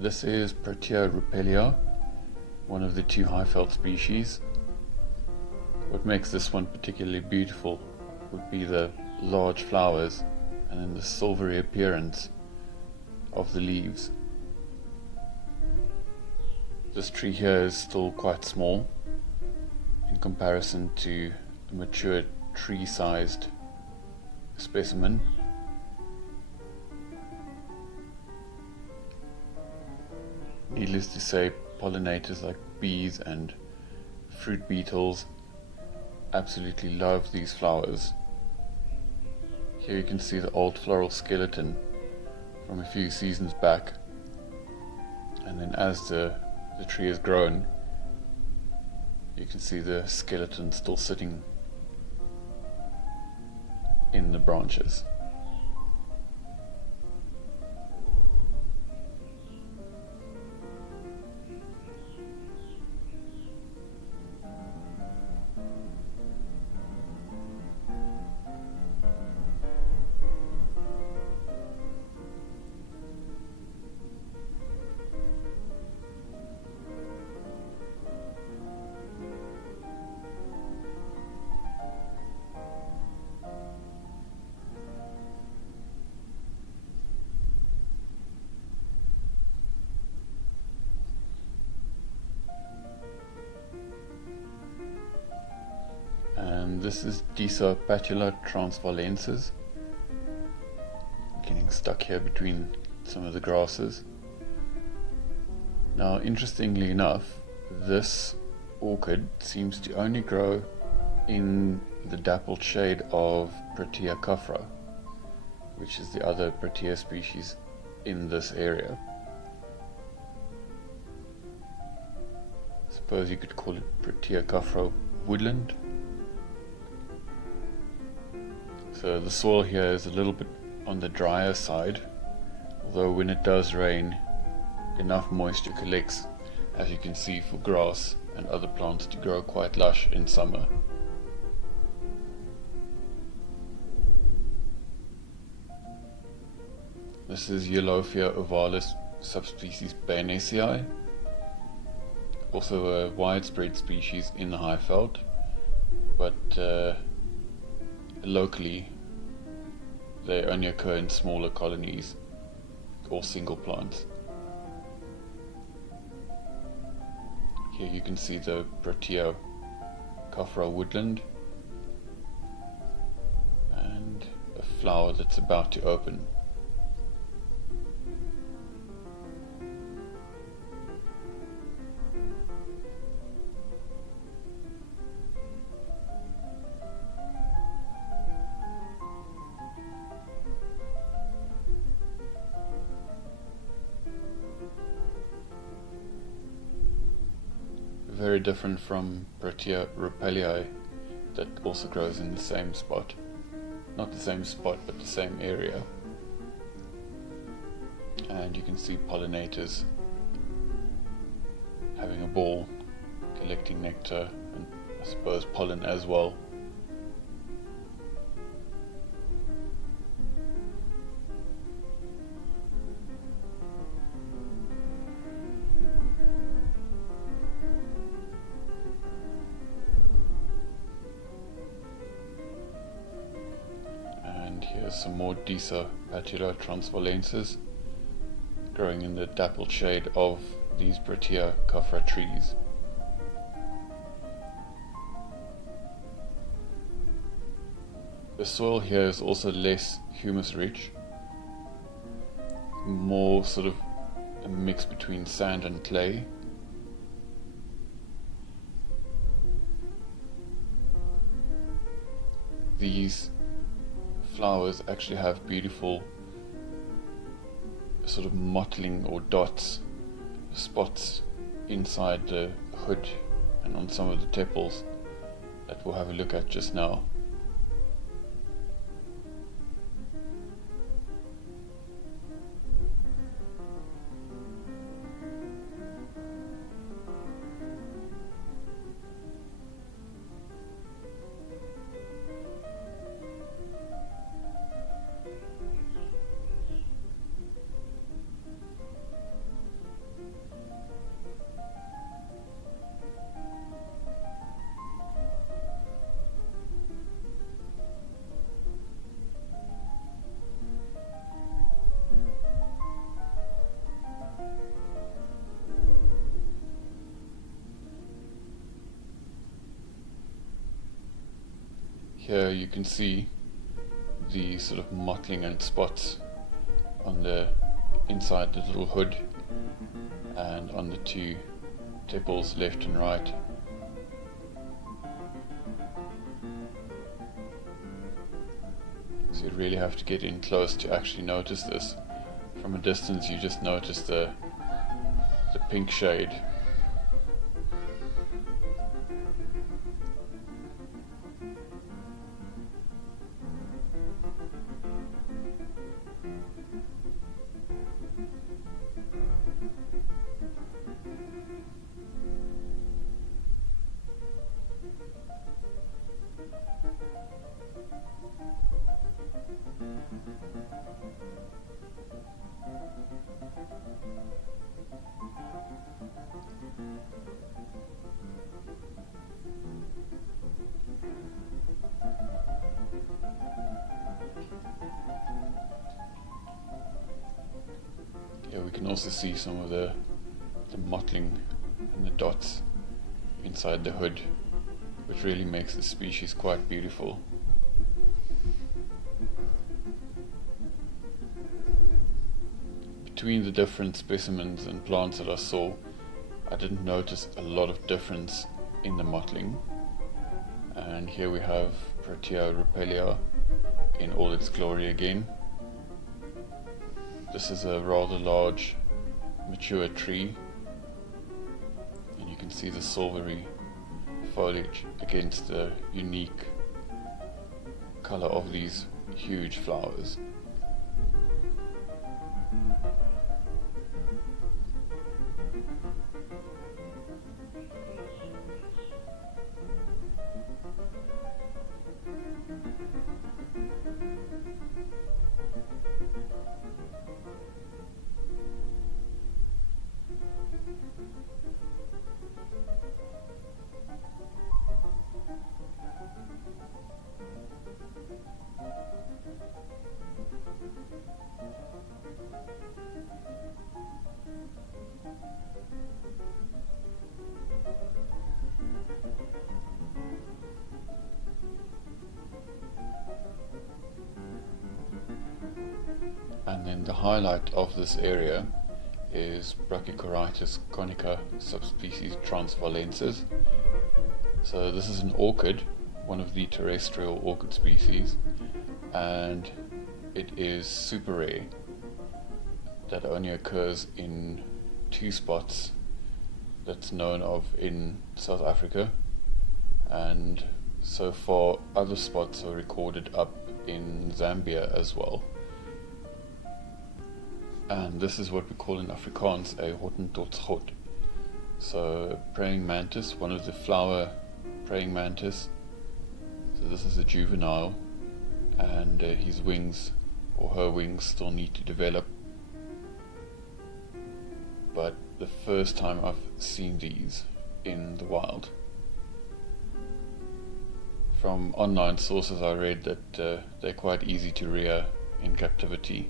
This is Protea roupelliae, one of the two high-felt species. What makes this one particularly beautiful would be the large flowers and then the silvery appearance of the leaves. This tree here is still quite small in comparison to a mature tree-sized specimen. Needless to say, pollinators like bees and fruit beetles absolutely love these flowers. Here you can see the old floral skeleton from a few seasons back, and then as the tree has grown, you can see the skeleton still sitting in the branches. And this is Disa patula transvaalensis, getting stuck here between some of the grasses. Now, interestingly enough, this orchid seems to only grow in the dappled shade of Protea caffra, which is the other Protea species in this area. I suppose you could call it Protea caffra woodland. So the soil here is a little bit on the drier side, although when it does rain, enough moisture collects, as you can see, for grass and other plants to grow quite lush in summer. This is Yellowfia ovalis subspecies Bayanacei, also a widespread species in the Highveld, but locally they only occur in smaller colonies or single plants. Here you can see the Protea caffra woodland and a flower that's about to open. Very different from Protea roupelliae that also grows in the same spot. Not the same spot, but the same area. And you can see pollinators having a ball, collecting nectar and I suppose pollen as well. Here's some more Disa patula transvaalensis growing in the dappled shade of these Protea caffra trees. The soil here is also less humus rich, more sort of a mix between sand and clay. These flowers actually have beautiful sort of mottling or dots, spots inside the hood and on some of the tepals that we'll have a look at just now. Here you can see the sort of mottling and spots on the inside the little hood and on the two tepals left and right. So you really have to get in close to actually notice this. From a distance you just notice the pink shade. Here we can also see some of the mottling and the dots inside the hood, which really makes the species quite beautiful. Between the different specimens and plants that I saw, I didn't notice a lot of difference in the mottling. And here we have Protea roupelliae in all its glory again. This is a rather large mature tree, and you can see the silvery foliage against the unique color of these huge flowers. And then the highlight of this area is Brachycorytis conica subspecies transvaalensis. So this is an orchid, one of the terrestrial orchid species, and it is super rare. That only occurs in 2 spots that's known of in South Africa, and so far other spots are recorded up in Zambia as well. And this is what we call in Afrikaans a hottentotsgod. So a praying mantis, one of the flower praying mantis. So this is a juvenile, and his wings or her wings still need to develop. But the first time I've seen these in the wild. From online sources I read that they're quite easy to rear in captivity.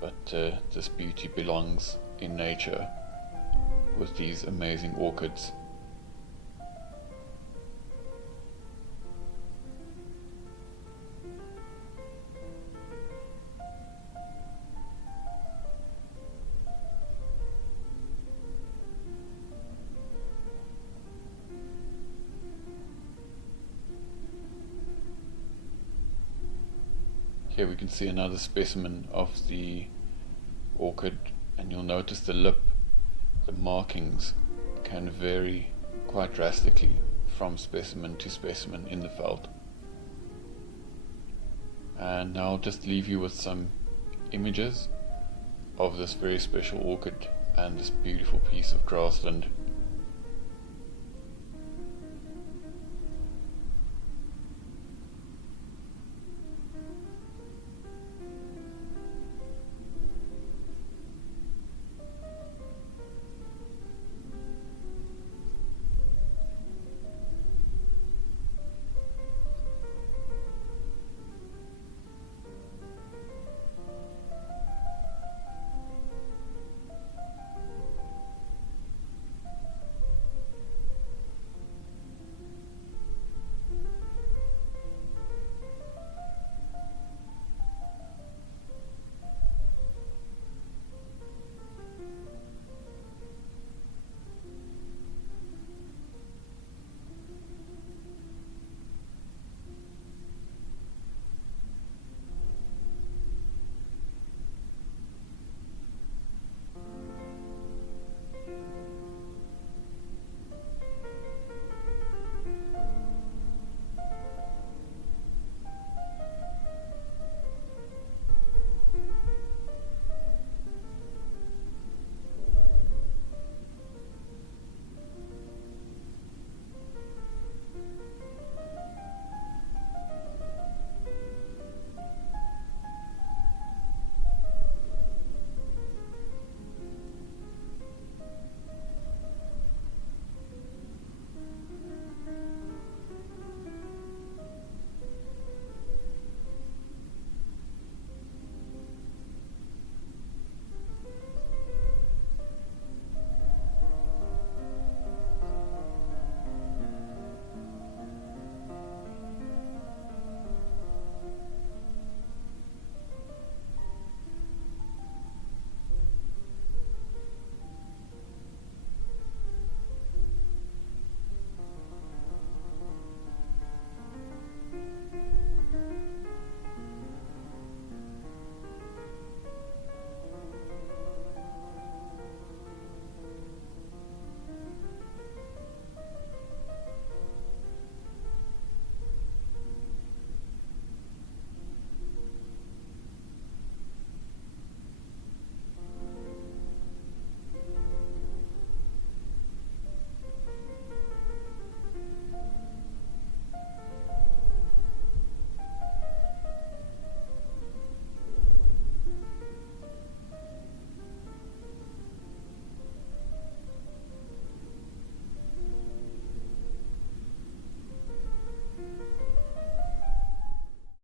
But this beauty belongs in nature with these amazing orchids. Here we can see another specimen of the orchid, and you'll notice the lip, the markings can vary quite drastically from specimen to specimen in the veld. And now I'll just leave you with some images of this very special orchid and this beautiful piece of grassland.